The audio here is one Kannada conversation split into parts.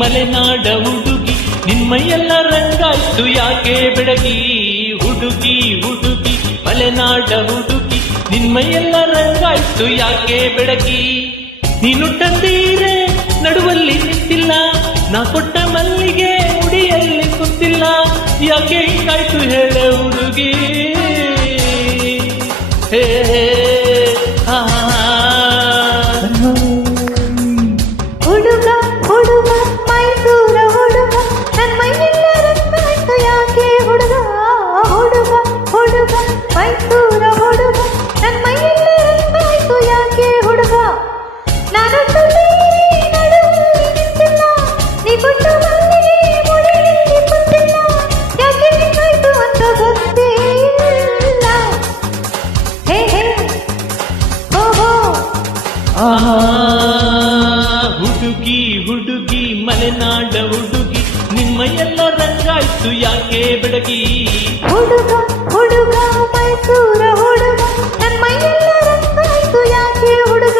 ಮಲೆನಾಡ ಹುಡುಗಿ ನಿನ್ಮೈಯೆಲ್ಲ ರಂಗಾಯ್ತು ಯಾಕೆ ಬೆಡಗಿ ಹುಡುಗಿ ಹುಡುಗಿ ಮಲೆನಾಡ ಹುಡುಗಿ ನಿನ್ಮೈಯೆಲ್ಲ ರಂಗಾಯ್ತು ಯಾಕೆ ಬೆಡಗಿ ನೀನು ತಂದೀರೆ ನಡುವಲ್ಲಿ ನಿಂತಿಲ್ಲ ನಾ ಕೊಟ್ಟ ಮಲ್ಲಿಗೆ ಮುಡಿಯಲ್ಲಿ ಕುಂತಿಲ್ಲ ಯಾಕೆ ಹಿಂಗಾಯ್ತು ಹೇಳೆ ಹುಡುಗಿ ಹೇ ಹುಡುಗ ಹುಡುಗ ಮೈಸೂರ ಹುಡುಗ ನನ್ನ ಮೈಯೆಲ್ಲ ರಂಗಾಯ್ತು ಯಾಕೆ ಹುಡುಗ ಹುಡುಗ ಹುಡುಗ ಮೈಸೂರ ಹುಡುಗ ನನ್ನ ಮೈಯೆಲ್ಲ ರಂಗಾಯ್ತು ಯಾಕೆ ಹುಡುಗ ನಾನು ನಡುವಲ್ಲಿ ನಿಂತಿಲ್ಲ ನೀ ಕೊಟ್ಟ ಮಲ್ಲಿಗೆ ಮುಡಿಯಲ್ಲಿ ಕುಂತಿಲ್ಲ ಯಾಕೆ ಹಿಂಗಾಯ್ತು ಅಂತ ಗೊತ್ತಿಲ್ಲ ಹೇ ಹೇ ಹೋ ಹೋ ಹುಡುಗಿ ಹುಡುಗಿ ಮಲೆನಾಡ ಹುಡುಗಿ ನಿಮ್ಮೈಯೆಲ್ಲ ರಂಗಾಯ್ತು ಯಾಕೆ ಬೆಡಗಿ ಹುಡುಗ ಹುಡುಗ ಮೈಸೂರ ಹುಡುಗ ನನ್ನ ಮೈಯೆಲ್ಲ ರಂಗಾಯ್ತು ಯಾಕೆ ಹುಡುಗ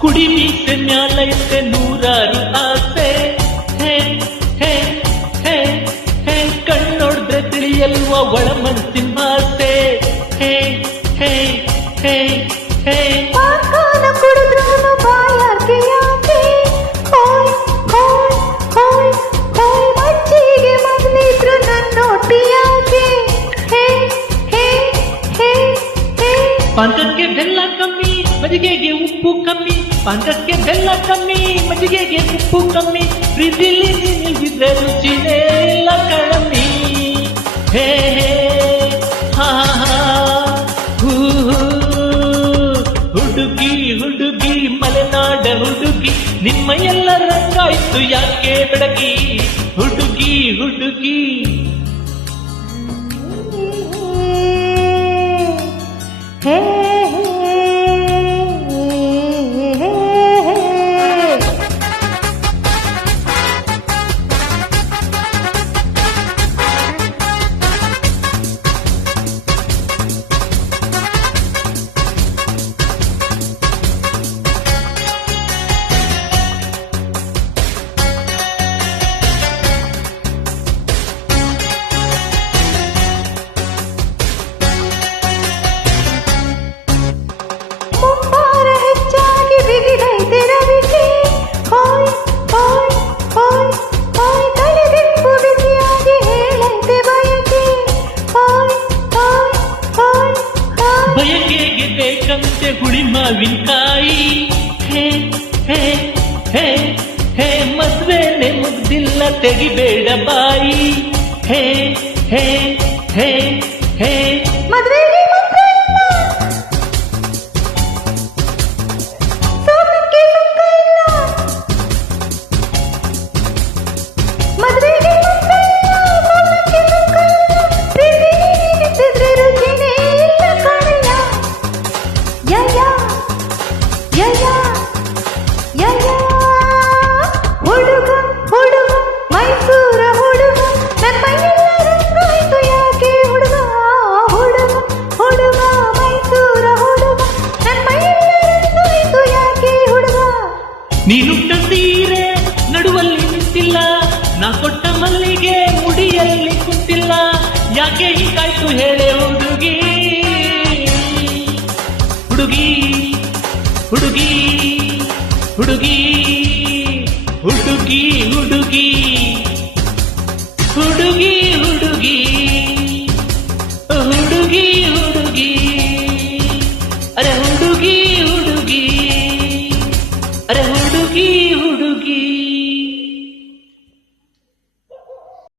ಕುಡಿ ಮೀಸೆ ಮ್ಯಾಲೈತೆ ನೂರಾರು ಆಸೆ ಹೇ ಹೇ ಹೇ ಹೇ ಕಣ್ಣೊಡ್ದ್ರೆ ತಿಳಿಯಲ್ವ ಒಳ ಮನಸ್ಸಿನ ಆಸೆ ಹೇ ಹೇ ಹೇ ಹೇ ಪಾಕಾನ ಕುಡಿದ್ರೂ ಬಾಯಾಕೆ ಯಾಕೆ ಹೋಯ್ ಹೋಯ್ ಹೋಯ್ ಹೋಯ್ ಮಜ್ಜಿಗೆ ಮಗನಿದ್ರು ನನ್ನೊಟ್ಟಿ ಯಾಕೆ ಹೇ ಹೇ ಹೇ ಹೇ ಪಾನಕಕ್ಕೆ ಬೆಲ್ಲ ಕಮ್ಮಿ ಮಜ್ಜಿಗೆಗೆ ಉಪ್ಪು ಕಮ್ಮಿ ಪಾನಕಕ್ಕೆ ಬೆಲ್ಲ ಕಮ್ಮಿ ಮಜ್ಜಿಗೆಗೆ ಉಪ್ಪು ಕಮ್ಮಿ ಪ್ರೀತಿಲಿ ನಿಲ್ದಿದ್ರೆ ರುಚಿನೇ ಇಲ್ಲ ಕಳಮಿ ಹೇ ಹೇ ಹಾ ಹಾ ಹೂ ಹುಡುಗಿ ಹುಡುಗಿ ಮಲೆನಾಡ ಹುಡುಗಿ ನಿಮ್ಮ ಎಲ್ಲ ರಂಗಾಯ್ತು ಯಾಕೆ ಬೆಡಗಿ ಹುಡುಗಿ ಹುಡುಗಿ ಹೇ ಬಯಕೆಗೆ ಬೇಕಂತೆ ಹುಳಿ ಮಾವಿನಕಾಯಿ ಹೇ ಹೇ ಹೇ ಹೇ ಮದ್ವೆನೆ ಮುಗ್ದಿಲ್ಲ ತೆಗಿಬೇಡ ಬಾಯಿ ಹೇ ಹೇ ಹೇ ಹೇ ಮದುವೆಗೆ ಹುಡುಗ ಹುಡುಗ ಮೈಸೂರ ಹುಡುಗ ನನ್ನ ಮೈಯೆಲ್ಲ ರಂಗಾಯ್ತು ಯಾಕೆ ಹುಡುಗ ಹುಡುಗ ಹುಡುಗ ಮೈಸೂರ ಹುಡುಗ ನನ್ನ ಮೈಯೆಲ್ಲ ರಂಗಾಯ್ತು ಯಾಕೆ ಹುಡುಗ ನೀನು ತಂದೀರೆ ನಡುವಲ್ಲಿ ನಿಂತಿಲ್ಲ ನಾ ಕೊಟ್ಟ ಮಲ್ಲಿಗೆ ಮುಡಿಯಲ್ಲಿ ಕುಂತಿಲ್ಲ ಯಾಕೆ ಹೀಗಾಯ್ತು ಹೇಳೆ ಹುಡುಗಿ ಹುಡುಗಿ ಹುಡುಗಿ ಹುಡುಗಿ